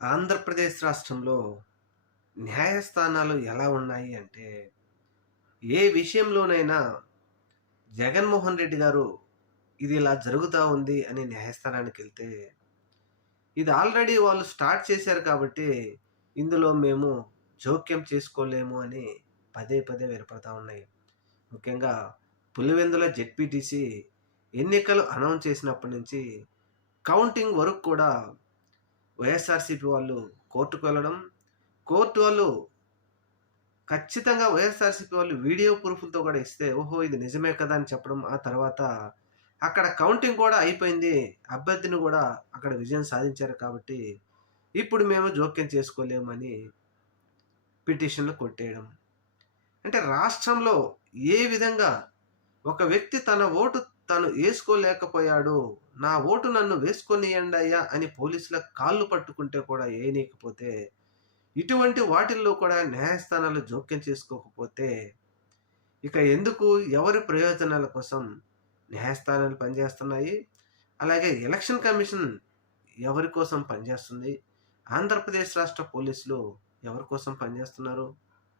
ఆంధ్రప్రదేశ్ రాష్ట్రంలో న్యాయస్థానాలు ఎలా ఉన్నాయి అంటే, ఏ విషయంలోనైనా జగన్మోహన్ రెడ్డి గారు ఇది ఇలా జరుగుతా ఉంది అని న్యాయస్థానానికెళ్తే, ఇది ఆల్రెడీ వాళ్ళు స్టార్ట్ చేశారు కాబట్టి, ఇందులో మేము జోక్యం చేసుకోలేము అని పదే పదే వినపడతా ఉన్నాయి. ముఖ్యంగా పులివెందుల జెడ్పీటీసీ ఎన్నికలు అనౌన్స్ చేసినప్పటి నుంచి కౌంటింగ్ వరకు కూడా వైఎస్ఆర్‌సీపీ వాళ్ళు కోర్టుకు వెళ్ళడం, కోర్టు వాళ్ళు ఖచ్చితంగా వైఎస్ఆర్‌సీపీ వాళ్ళు వీడియో ప్రూఫ్‌లతో కూడా ఇస్తే, ఓహో! ఇది నిజమే కదా! అని చెప్పడం. ఆ తర్వాత అక్కడ కౌంటింగ్ కూడా అయిపోయింది. అభ్యర్థిని కూడా అక్కడ విజయం సాధించారు కాబట్టి, ఇప్పుడు మేము జోక్యం చేసుకోలేమని పిటిషన్‌లు కొట్టేయడం. అంటే రాష్ట్రంలో ఏ విధంగా ఒక వ్యక్తి తన ఓటు తను ఏసుకోలేకపోయాడు. నా ఓటు నన్ను వేసుకొనియండయ్యా అని పోలీసుల కాళ్ళు పట్టుకుంటే కూడా ఏయనీయకపోతే, ఇటువంటి వాటిల్లో కూడా న్యాయస్థానాలు జోక్యం చేసుకోకపోతే, ఇక ఎందుకు ఎవరి ప్రయోజనాల కోసం న్యాయస్థానాలు పనిచేస్తున్నాయి? అలాగే ఎలక్షన్ కమిషన్ ఎవరి కోసం పనిచేస్తుంది? ఆంధ్రప్రదేశ్ రాష్ట్ర పోలీసులు ఎవరి కోసం పనిచేస్తున్నారు?